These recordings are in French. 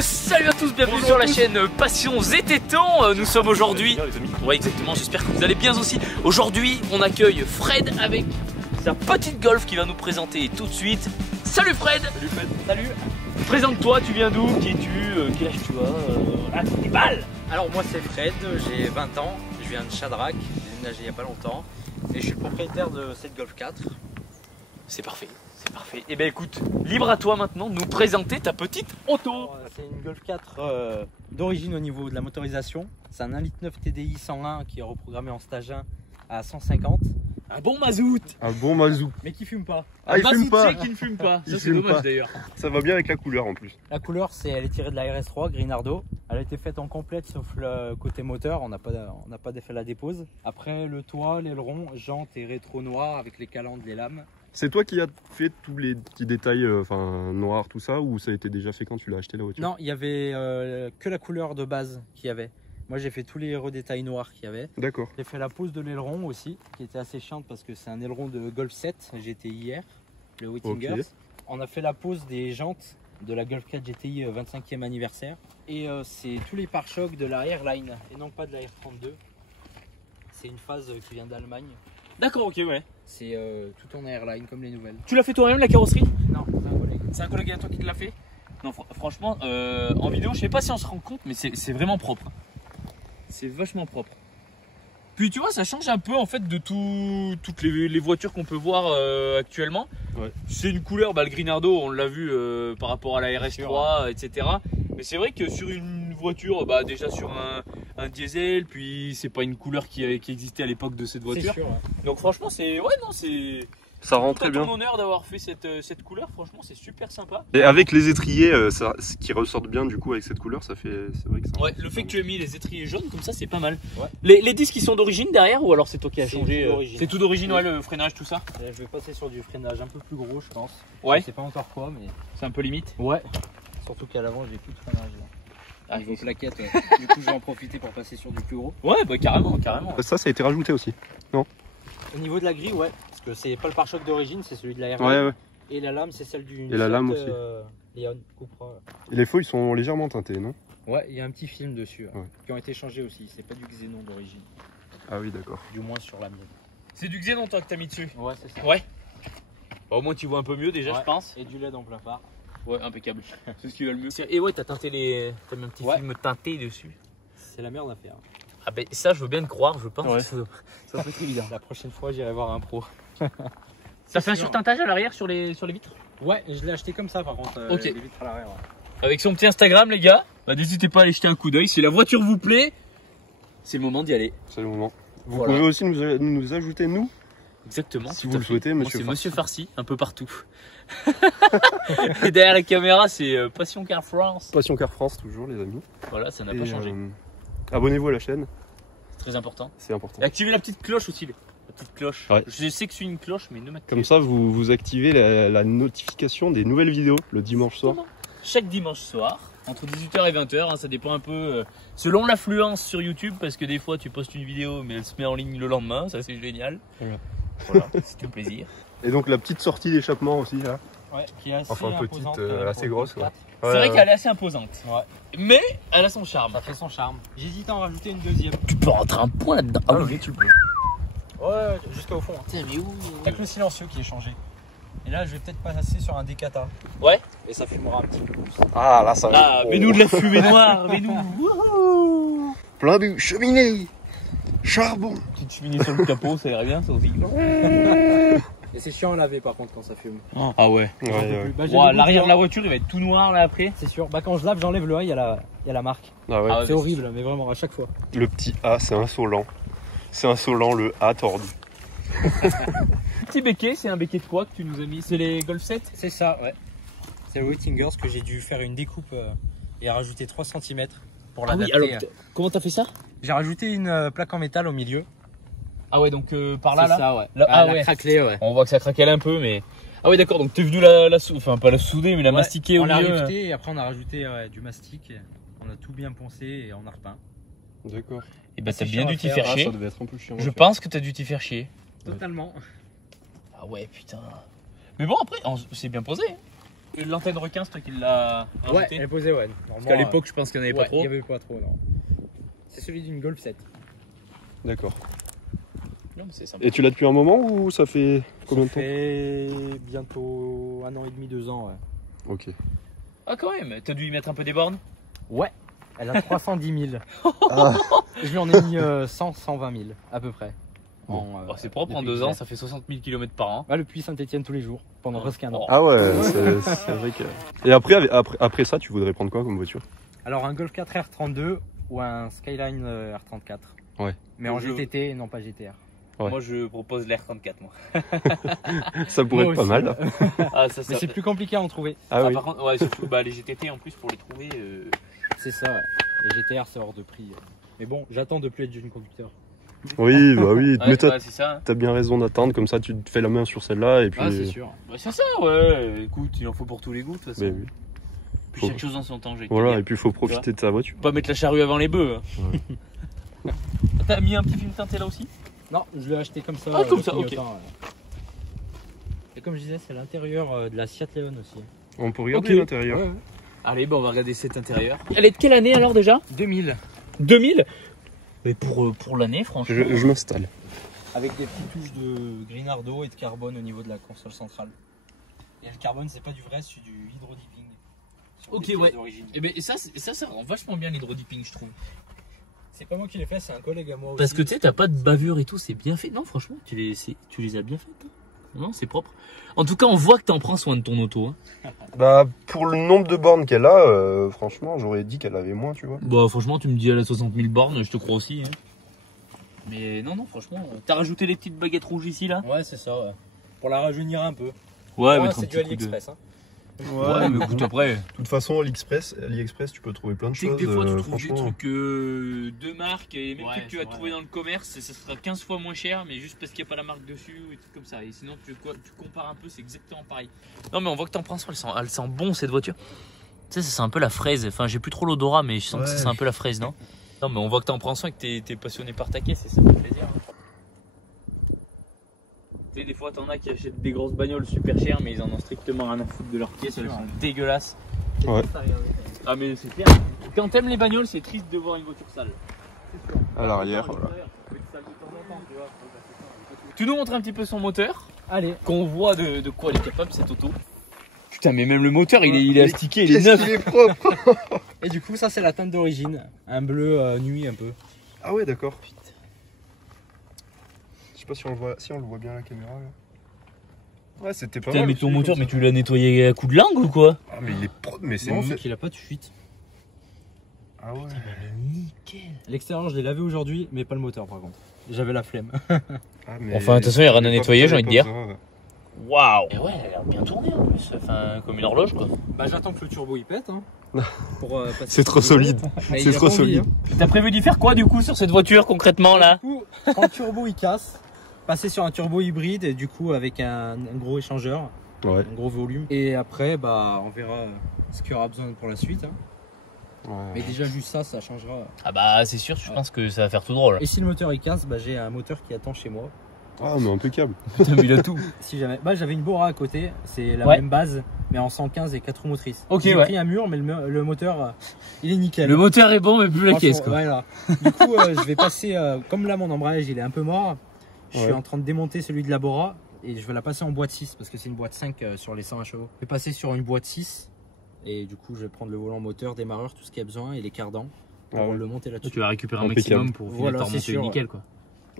salut à tous, bienvenue sur la chaîne Passions et Tétons. Nous sommes aujourd'hui, ouais exactement, j'espère que vous allez bien aussi. Aujourd'hui on accueille Fred avec sa petite Golf qui va nous présenter tout de suite. Salut Fred. Salut Fred. Salut. Présente-toi, tu viens d'où, qui es-tu, quel âge tu as, tes balles. Alors moi c'est Fred, j'ai 20 ans, je viens de Chadrac, j'ai déménagé il n'y a pas longtemps et je suis le propriétaire de cette Golf 4. C'est parfait, c'est parfait. Et ben écoute, libre à toi maintenant de nous présenter ta petite auto. C'est une Golf 4 d'origine au niveau de la motorisation. C'est un 1,9 litre TDI 101 qui est reprogrammé en stage 1 à 150. Un bon mazout. Un bon mazout. Mais qui fume pas. Ah, il fume pas. Qui ne fume pas. Il Ça c'est fume dommage pas. d'ailleurs. Ça va bien avec la couleur en plus. La couleur elle est tirée de la RS3 Grinardo. Elle a été faite en complète sauf le côté moteur, on n'a pas d'effet à la dépose. Après le toit, l'aileron, jantes et rétro noir avec les calandres, les lames. C'est toi qui as fait tous les petits détails noirs, tout ça, ou ça a été déjà fait quand tu l'as acheté la voiture? Non, il y avait que la couleur de base qu'il y avait. Moi j'ai fait tous les redétails noirs qu'il y avait. D'accord. J'ai fait la pose de l'aileron aussi, qui était assez chiante parce que c'est un aileron de Golf 7 GTI hier, le Whittingers. Ok. On a fait la pose des jantes de la Golf 4 GTI 25e anniversaire. Et c'est tous les pare-chocs de la Airline et non pas de la R32. C'est une phase qui vient d'Allemagne. D'accord, ok, ouais. C'est tout en Airline comme les nouvelles. Tu l'as fait toi-même la carrosserie? Non, c'est un collègue. C'est un collègue à toi qui te l'a fait? Non, franchement, en vidéo, je sais pas si on se rend compte, mais c'est vraiment propre. C'est vachement propre. Puis tu vois, ça change un peu en fait de toutes les voitures qu'on peut voir actuellement. Ouais. C'est une couleur, le Grinardo, on l'a vu par rapport à la RS3, sûr, etc. Mais c'est vrai que sur une voiture, déjà sur un diesel, puis c'est pas une couleur qui existait à l'époque de cette voiture. C'est sûr, ouais. Donc franchement, c'est Ça rend tout très à bien. ton honneur d'avoir fait cette couleur. Franchement, c'est super sympa. Et avec les étriers, ce qui ressortent bien du coup avec cette couleur, ça fait. C'est vrai que ça. Ouais, le fait que tu aies mis les étriers jaunes comme ça, c'est pas mal. Ouais. Les disques, ils sont d'origine derrière ou alors c'est toi qui as C'est changé tout d'origine. C'est tout d'origine, ouais, le freinage, tout ça. Là, je vais passer sur du freinage un peu plus gros, je pense. Ouais. Je sais pas encore quoi, mais. C'est un peu limite. Ouais. Surtout qu'à l'avant, j'ai plus de freinage. Là. Ah, Niveau plaquette, ouais. Du coup, je vais en profiter pour passer sur du plus gros. Ouais, carrément, carrément. Ça a été rajouté aussi. Au niveau de la grille, ouais. Parce que c'est pas le pare-choc d'origine, c'est celui de la R1. Ouais. Et la lame, c'est celle du. Et la lame aussi. Leon Cupra. Et les feux, ils sont légèrement teintés, non? Ouais, il y a un petit film dessus, Ouais. qui ont été changés aussi. C'est pas du xénon d'origine, Ah oui, d'accord. du moins sur la mienne. C'est du xénon, toi, que t'as mis dessus? Ouais, c'est ça. Ouais. Au moins, tu vois un peu mieux déjà, Ouais. je pense. Et du LED en plein phare. Ouais, impeccable. C'est ce qui va le mieux. Et ouais, t'as teinté t'as mis un petit Ouais. film teinté dessus. C'est la merde à faire. Ah, ça, je veux bien te croire, je pense. Ouais. Ça peut être évident. La prochaine fois, j'irai voir un pro. Ça fait un sûr. surteintage à l'arrière sur les vitres? Ouais, je l'ai acheté comme ça par contre. Ok. Les vitres à l'arrière. Ouais. Avec son petit Instagram, les gars. N'hésitez pas à aller jeter un coup d'œil. Si la voiture vous plaît, c'est le moment d'y aller. C'est le moment. Vous Voilà. pouvez aussi nous ajouter, nous, Exactement. si tout vous à le fait. souhaitez, Moi, monsieur. c'est Monsieur Farsi, un peu partout. Et derrière la caméra, c'est Passion Car France. Passion Car France, toujours, les amis. Voilà, ça n'a Et, pas changé. Abonnez-vous à la chaîne, C'est très important. c'est important. Et activez la petite cloche aussi. La petite cloche. Ouais. Je sais que c'est une cloche, mais ne m'activez Comme ça, vous activez la notification des nouvelles vidéos le dimanche soir. chaque dimanche soir, entre 18h et 20h, ça dépend un peu selon l'affluence sur YouTube, parce que des fois tu postes une vidéo mais elle se met en ligne le lendemain, ça c'est génial. Voilà, c'est un plaisir. Et donc la petite sortie d'échappement aussi là. Ouais, qui est assez Enfin, petite, imposante, assez pour grosse, une ouais. Golf 4. C'est vrai qu'elle est assez imposante, Ouais. mais elle a son charme. Ça fait son charme. J'hésite à en rajouter une deuxième. Tu peux rentrer un point là-dedans. Ah oui, tu peux. Ouais, jusqu'au fond. Hein. Putain, mais où T'as que le silencieux qui est changé. Et là, je vais peut-être passer sur un Decata. Ouais. Et ça fumera un petit peu plus. Ah là, ça. Ah, mais nous de la fumée noire, mais nous. Plein de cheminée, charbon. Petite cheminée sur le capot, ça irait bien, ça aussi. Et c'est chiant à laver par contre quand ça fume. Ah ouais. Ouais, ouais. Bah, j'ai Ouah, le l'arrière goût de la voiture, il va être tout noir là après. C'est sûr. Bah, quand je lave, j'enlève le A, il y a la marque. Ah ouais. Ah ouais. C'est horrible, mais vraiment à chaque fois. Le petit A, c'est insolent. C'est insolent, le A tordu. Petit béquet, c'est un béquet de quoi que tu nous as mis? C'est les Golf 7? C'est ça, ouais. C'est le Whittingers que j'ai dû faire une découpe et rajouter 3 cm pour Ah oui, l'adapter. alors comment t'as fait ça? J'ai rajouté une plaque en métal au milieu. Ah ouais, donc par là, C'est là. ça, ouais. Là, Ah, ouais. craquelé, ouais. On voit que ça craquelle un peu, mais. Ah ouais, d'accord, donc t'es venu enfin pas la souder, mais la Ouais, mastiquer au on l'a milieu. rifté et après on a rajouté du mastic. On a tout bien poncé et on a repeint. D'accord. Et bah C'est t'as bien chiant dû à t'y faire. faire Ah, chier. ça devait être un peu chiant. à Je faire. pense que t'as dû t'y faire chier. Totalement. Ah ouais, putain. Mais bon, après, c'est bien posé. Hein. l'antenne requin, c'est toi qui l'as Ouais, rajouté. elle est posée, ouais. Parce qu'à l'époque, je pense qu'il n'y en avait pas trop. Il n'y avait pas trop, non. C'est celui d'une Golf 7. D'accord. Non, mais c'est sympa. Et tu l'as depuis un moment ou ça fait combien de Ça temps? fait bientôt 1 an et demi, 2 ans, ouais. Ok. Ah, quand même, t'as dû y mettre un peu des bornes. Ouais, elle a 310 000. Ah, Je lui en ai mis 100, 120 000 à peu près. Oh, c'est propre, en depuis 2 que ans, j'ai- ça fait 60 000 km par an. Bah, depuis Saint-Etienne tous les jours, pendant presque un an. Oh. ah ouais, c'est vrai que. Et après ça, tu voudrais prendre quoi comme voiture? Alors un Golf 4 R32 ou un Skyline R34. Ouais. Mais en Je- GTT et non pas GTR. Ouais. Moi, je propose l'R34, moi. Ça pourrait Moi être pas aussi. mal. Ah, ça, Mais c'est plus compliqué à en trouver. Ah oui. Par contre, ouais, surtout les GTT, en plus, pour les trouver. C'est ça, ouais. Les GTR c'est hors de prix. Mais bon, j'attends de plus être jeune conducteur. Oui, bah oui. Ouais, Mais ouais, c'est ça. t'as bien raison d'attendre, comme ça tu te fais la main sur celle-là et puis. Ah, c'est sûr. Bah, c'est ça, ouais. Écoute, il en faut pour tous les goûts, de toute façon. Mais oui. Puis faut- chaque chose en son temps, j'ai envie de Voilà, te et dire. puis il faut profiter de ta voiture. Faut pas mettre la charrue avant les bœufs. T'as mis un petit film teinté là aussi? Non, je l'ai acheté comme ça. Ah, comme le ça, ok. clignotant, ouais. Et comme je disais, c'est l'intérieur de la Seat Leon aussi. On peut regarder Ok. l'intérieur. Ouais. Allez, bah on va regarder cet intérieur. Elle est de quelle année alors déjà? 2000. 2000. Mais pour l'année, franchement. Je m'installe. Avec des petites touches de Grinardo et de carbone au niveau de la console centrale. Et le carbone, c'est pas du vrai, c'est du hydrodipping. Sur Ok, des pièces ouais. d'origine. Et ben ça rend vachement bien l'hydrodipping, je trouve. C'est pas moi qui l'ai fait, c'est un collègue à moi aussi. Parce que tu sais, t'as pas de bavure et tout, c'est bien fait. Non, franchement, tu les as bien faites. Hein. Non, c'est propre. En tout cas, on voit que t'en prends soin de ton auto. Hein. Bah, pour le nombre de bornes qu'elle a, franchement, j'aurais dit qu'elle avait moins, tu vois. Bah, franchement, tu me dis elle a 60 000 bornes, je te crois aussi. Hein. Mais non, franchement, t'as rajouté les petites baguettes rouges ici là? Ouais, c'est ça, ouais. Pour la rajeunir un peu. Ouais, Ah, c'est du AliExpress. Hein. Ouais, mais écoute, après. De toute façon, AliExpress, tu peux trouver plein de C'est que choses. des fois, tu trouves des franchement. trucs de marque et même Ouais, que tu vas c'est vrai. trouver dans le commerce, ça sera 15 fois moins cher, mais juste parce qu'il n'y a pas la marque dessus ou des trucs comme ça. Et sinon, tu compares un peu, c'est exactement pareil. Non, mais on voit que t'en prends soin, elle sent bon cette voiture. Tu sais, ça sent un peu la fraise. Enfin, j'ai plus trop l'odorat, mais je sens que ça sent un peu la fraise, non? Non, mais on voit que t'en prends soin, que t'es passionné par ta caisse et ça fait plaisir. Tu sais, des fois, t'en as qui achètent des grosses bagnoles super chères, mais ils en ont strictement rien à foutre de leur pièce, elles sont dégueulasses. Ouais. Ah, mais c'est clair. Quand t'aimes les bagnoles, c'est triste de voir une voiture sale. À l'arrière, voilà. Tu nous montres un petit peu son moteur, Allez. qu'on voit de quoi elle est capable cette auto. Putain, mais même le moteur, il est astiqué, il est Qu'est-ce neuf. qu'il est propre. Et du coup, ça, c'est la teinte d'origine. Un bleu nuit un peu. Ah ouais, d'accord. Je sais pas si on le voit bien à la caméra. Là. Ouais, c'était pas Putain, mal. mais ton aussi, moteur, comme mais ça. tu l'as nettoyé à coup de langue ou quoi? Ah, mais il est propre, mais c'est Non, neuf. c'est qu'il a pas de fuite. Ah ouais. Nickel. L'extérieur, je l'ai lavé aujourd'hui, mais pas le moteur par contre. J'avais la flemme. Ah, mais Enfin, de toute façon, il y a rien à pas- nettoyer, pas j'ai envie de dire. besoin, ouais. Waouh! Et ouais, elle a l'air bien tournée en plus, enfin, comme une horloge quoi. Bah, j'attends que le turbo il pète. Hein, pour, passer C'est trop sur le solide. turbo. Mais C'est il a trop pas envie, solide. hein. T'as prévu d'y faire quoi du coup sur cette voiture concrètement là? Du coup, quand le turbo il casse, passer sur un turbo hybride et du coup avec un gros échangeur, Ouais. un gros volume. Et après, bah, on verra ce qu'il y aura besoin pour la suite. Hein. Mais Ouais. déjà, juste ça, ça changera. Ah bah c'est sûr, je pense que ça va faire tout drôle. Et si le moteur il casse, bah, j'ai un moteur qui attend chez moi. Ah, mais impeccable. Putain, mais il a tout. Si jamais. Bah, j'avais une Bora à côté, c'est la Ouais. même base, mais en 115 et 4 roues motrices. Ok, J'ai ouais. pris un mur, mais le moteur, il est nickel. Le moteur est bon mais plus la Franchement, caisse quoi. Voilà. Du coup, je vais passer, comme là mon embrayage il est un peu mort, je suis Ouais. en train de démonter celui de la Bora et je vais la passer en boîte 6 parce que c'est une boîte 5 sur les 120 chevaux. Je vais passer sur une boîte 6 et du coup je vais prendre le volant moteur, démarreur, tout ce qu'il y a besoin et les cardans pour Ah ouais. le monter là-dessus. Tu vas récupérer un Impeccable. maximum pour finir Voilà, par c'est monter sûr, nickel quoi.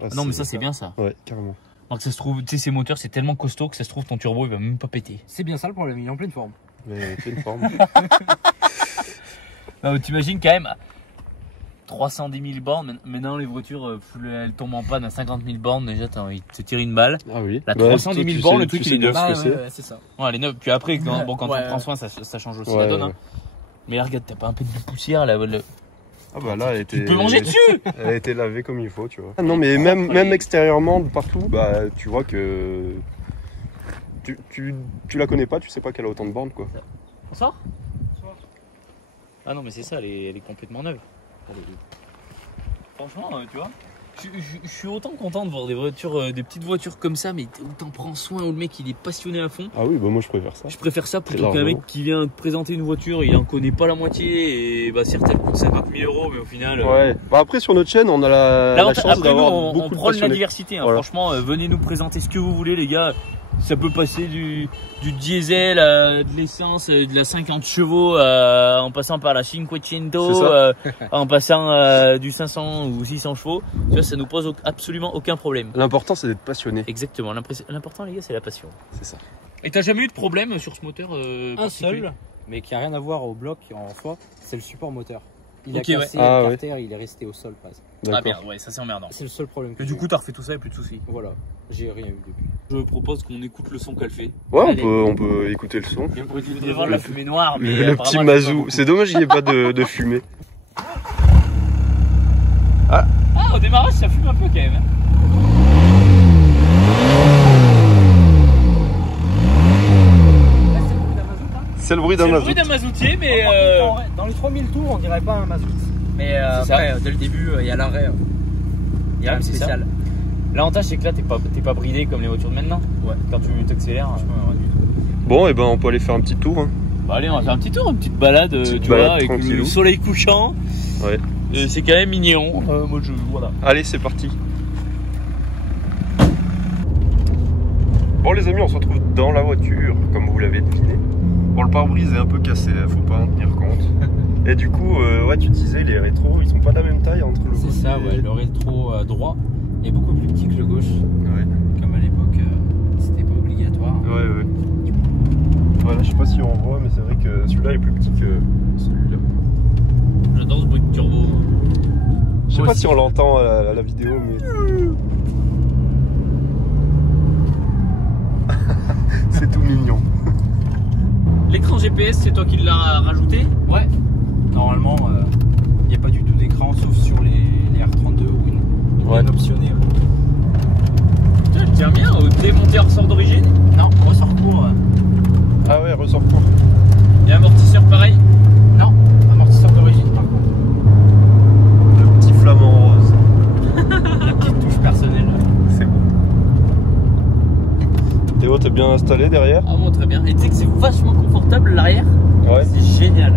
Ah, Non mais ça c'est bien ça. Ouais, carrément. Donc ça se trouve, tu sais ces moteurs c'est tellement costaud que ça se trouve ton turbo il va même pas péter. C'est bien ça le problème, il est en pleine forme. Mais pleine forme. T'imagines quand même 310 000 bornes, maintenant les voitures elles tombent en panne à 50 000 bornes déjà il te tire une balle. Ah oui. La Bah, 310 000 toi, tu bornes, sais- le truc, tu il sais est bien neuf. ce que c'est. c'est ça. Ouais, elle est neuve. Puis après quand on Ouais. prend soin ça change aussi Ouais, la donne. ouais. Hein. Mais là regarde t'as pas un peu de poussière là. Ah bah là, elle était... Tu peux manger dessus. Elle a été lavée comme il faut, tu vois. Ah non, mais même extérieurement, de partout, bah tu vois que... Tu la connais pas, tu sais pas qu'elle a autant de bornes, quoi. On sort? Ah non mais c'est ça, elle est complètement neuve. Franchement tu vois, Je suis autant content de voir des voitures, des petites voitures comme ça, mais où t'en prends soin, où le mec il est passionné à fond. Ah oui, bah moi je préfère ça. Je préfère ça plutôt Très qu'un mec largement. qui vient te présenter une voiture, il en connaît pas la moitié et bah certes elle coûte 50 000 €, mais au final. Ouais. Bah après sur notre chaîne, on a la chance après nous, d'avoir on beaucoup de prône la passionnés. diversité. Hein. Voilà. Franchement, venez nous présenter ce que vous voulez, les gars. Ça peut passer du diesel, de l'essence, de la 50 chevaux, en passant par la Cinquecento, C'est ça. en passant du 500 ou 600 chevaux. Tu vois, ça nous pose absolument aucun problème. L'important c'est d'être passionné. Exactement. L'important, les gars, c'est la passion. C'est ça. Et t'as jamais eu de problème sur ce moteur Un particulier? seul, mais qui a rien à voir au bloc en soi, c'est le support moteur. Il Ok, a ouais. cassé Ah, le ouais. carter, il est resté au sol presque. Ah D'accord. merde, ouais, ça c'est emmerdant. C'est le seul problème. Et du coup, t'as refait tout ça et plus de soucis. voilà, j'ai rien eu depuis. Je propose qu'on écoute le son qu'elle fait. Ouais, Allez. on peut écouter le son. Vous devez voir la fumée noire, mais Le petit apparemment, elle fait pas mazou. beaucoup. C'est dommage qu'il n'y ait pas de fumée. Ah, au démarrage, ça fume un peu quand même. Hein. C'est le bruit C'est d'un le mazout. bruit d'un mazoutier, mais Dans les 3000 tours, on dirait pas un mazout. Mais C'est ça. après, dès le début, il y a l'arrêt. Il y a Ah, un c'est spécial. l'avantage c'est que là, t'es pas bridé comme les voitures de maintenant. Ouais. Quand tu t'accélères. Bon, et ben on peut aller faire un petit tour. Hein. Bah, allez, on va faire un petit tour, une petite balade, Petite tu balade vois, avec tranquillou. le soleil couchant. Ouais. C'est quand même mignon. Moi, voilà. Allez, c'est parti. Bon les amis, on se retrouve dans la voiture, comme vous l'avez deviné. Bon, le pare-brise est un peu cassé, faut pas en tenir compte. Et du coup, ouais, tu disais, les rétros, ils sont pas de la même taille entre le C'est gauche ça, et- ouais. Le rétro droit est beaucoup plus petit que le gauche. Ouais, Comme à l'époque, c'était pas obligatoire. ouais. Voilà, je sais pas si on voit, mais c'est vrai que celui-là est plus petit que celui-là. J'adore ce bruit de turbo. Je sais Moi pas aussi. si on l'entend à la vidéo, mais... c'est tout mignon. L'écran GPS, c'est toi qui l'as rajouté? Ouais. Normalement, il n'y a pas du tout d'écran sauf sur les R32 ou une Ouais. optionné. Putain, elle tient bien. Démonté ressort d'origine. Non, ressort court. Ah ouais, ressort court. Et amortisseur pareil. Non, amortisseur d'origine par contre. Le petit flamant rose. La petite touche personnelle. C'est bon. Théo, t'es bien installé derrière? Ah bon, très bien. Et tu sais que c'est vachement confortable l'arrière. Ouais. C'est génial.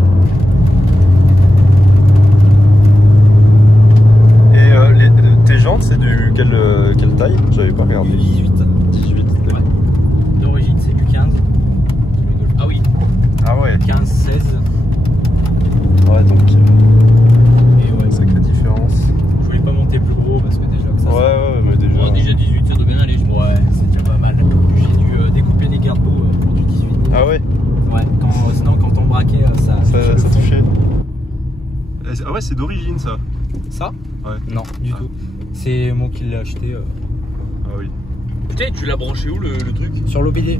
Et tes jantes, c'est du quelle taille? J'avais pas regardé. Du 18. 18. Ouais. D'origine, c'est du 15. Ah oui. Ah ouais. 15, 16. Ouais, donc Et ouais, sacrée différence. je voulais pas monter plus gros parce que déjà que ça. Ouais, mais déjà. Bon, déjà 18, ça doit bien aller, je pense. Ouais, c'est déjà pas mal. J'ai dû découper les garde-boue pour du 18. Ah ouais, Ouais, sinon quand on braquait, ça ça touchait. Ah ouais, c'est d'origine ça. Ça? Ouais. Non, du tout. C'est moi qui l'ai acheté Ah oui. Putain, tu l'as branché où le truc? sur l'OBD.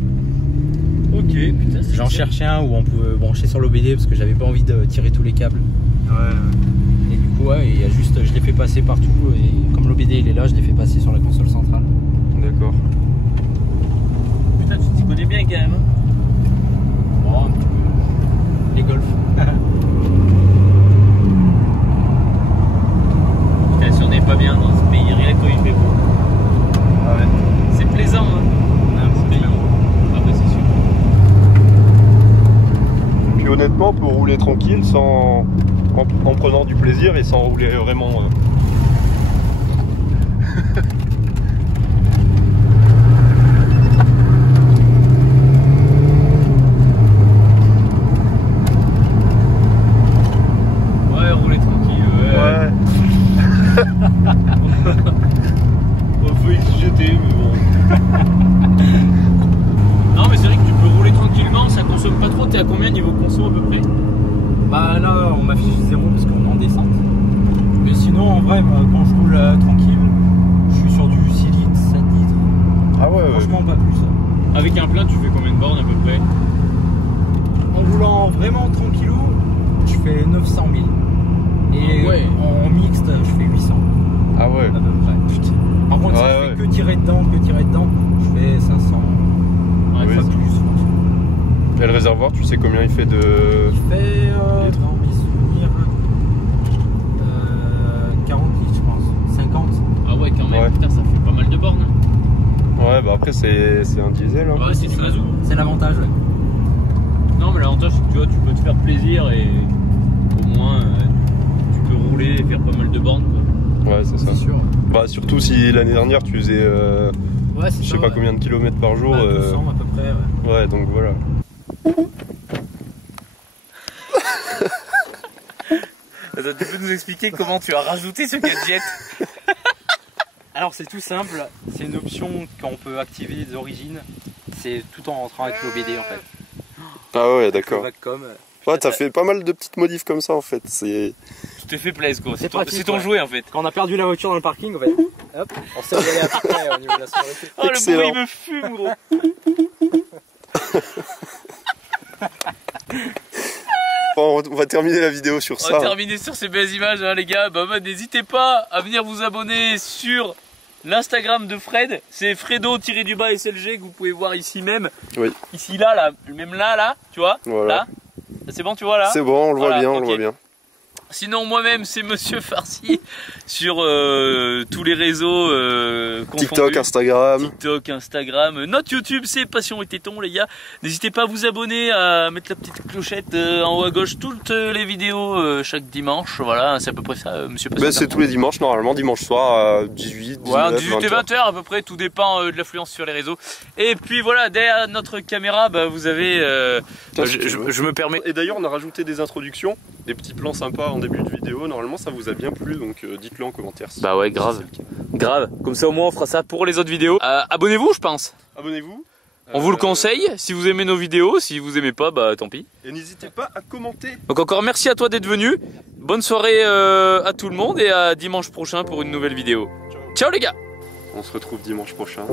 Ok, putain, c'est J'en nickel. cherchais un où on pouvait brancher sur l'OBD parce que j'avais pas envie de tirer tous les câbles. Ouais. Et du coup, ouais, il y a juste, je l'ai fait passer partout et comme l'OBD il est là, je l'ai fait passer sur la console centrale. D'accord. Putain, tu t'y connais bien quand même. Hein. Bon, un petit peu. Les golfs. Putain, si on n'est pas bien dans ce pays, rien que quand il fait beau. Ah ouais. C'est plaisant, hein. On a un petit pays. Ah bah c'est sûr. Puis honnêtement, on peut rouler tranquille sans en prenant du plaisir et sans rouler vraiment. Ouais, rouler tranquille. Ouais. On peut y se jeter, mais bon. Non, mais c'est vrai que tu peux rouler tranquillement, ça consomme pas trop. T'es à combien niveau conso à peu près? Bah là, on m'affiche 0 parce qu'on est en descente. Mais sinon, en vrai, moi, quand je roule tranquille, je suis sur du 6 litres, 7 litres. Ah ouais, Franchement, pas plus. Avec un plein, tu fais combien de bornes à peu près? En roulant vraiment tranquillou, je fais 900 000. Et Ah ouais. en mixte, je fais 800 Ah ouais. à peu près. Par contre, si Ouais, je ouais. fais que tirer dedans, je fais 500. Ouais, Oui, Pas c'est- plus. Et le réservoir, tu sais combien il fait de. Je fais, litres. dans mes souvenirs, 40 litres, je pense. 50. Ah quand même, Ouais. putain, ça fait pas mal de bornes. Hein. Ouais, bah après c'est un diesel. Hein. Ouais, c'est ça. C'est l'avantage. Ouais. Non, mais l'avantage, c'est que tu vois, tu peux te faire plaisir et au moins tu peux rouler et faire pas mal de bornes. Quoi. Ouais, c'est ça. sûr. Bah, surtout si l'année dernière tu faisais Ouais, c'est je sais pas combien de kilomètres par jour. 200 à peu près. Ouais. Ouais, donc voilà. Attends, tu peux nous expliquer comment tu as rajouté ce gadget? Alors c'est tout simple, c'est une option qu'on peut activer d'origine. C'est tout en rentrant avec l'OBD en fait. Ah ouais, Le d'accord. Vacom. Ouais, t'as fait pas mal de petites modifs comme ça en fait. C'est. Tu t'es fait plaisir, quoi. C'est pratique, C'est ton ouais. jouet en fait. Quand on a perdu la voiture dans le parking, en fait, hop, on s'est regardé à peu près au niveau de la sonorité. Oh, le Excellent. bruit me fume, gros. Bon, on va terminer la vidéo sur On va ça. terminer sur ces belles images, hein, les gars. Bah, n'hésitez pas à venir vous abonner sur l'Instagram de Fred. C'est Fredo-du-bas SLG que vous pouvez voir ici même. Oui. Ici, là, même là, tu vois. Voilà. Là. C'est bon, tu vois là. C'est bon, on le voit Voilà, bien, on ok. le voit bien. Sinon, moi-même, c'est Monsieur Farsi sur tous les réseaux TikTok, confondus. Instagram. TikTok, Instagram, notre YouTube, c'est Passion et Téton, les gars. N'hésitez pas à vous abonner, à mettre la petite clochette en haut à gauche, toutes les vidéos chaque dimanche. Voilà, c'est à peu près ça, Monsieur Passion. Ben, c'est tous les dimanches normalement, dimanche soir à 18, 19, Ouais, 18 et 20 20h à peu près, tout dépend de l'affluence sur les réseaux. Et puis voilà, derrière notre caméra, bah, vous avez. Tiens, si tu veux. Je me permets. Et d'ailleurs, on a rajouté des introductions, des petits plans sympas en début de vidéo. Normalement, ça vous a bien plu, donc dites-le en commentaire. Bah ouais, grave. Grave, comme ça au moins on fera ça pour les autres vidéos. Abonnez-vous, je pense. Abonnez-vous. On vous le conseille, si vous aimez nos vidéos, si vous aimez pas, bah tant pis. Et n'hésitez pas à commenter. Donc encore merci à toi d'être venu. Bonne soirée à tout le monde et à dimanche prochain pour une nouvelle vidéo. Ciao les gars! On se retrouve dimanche prochain.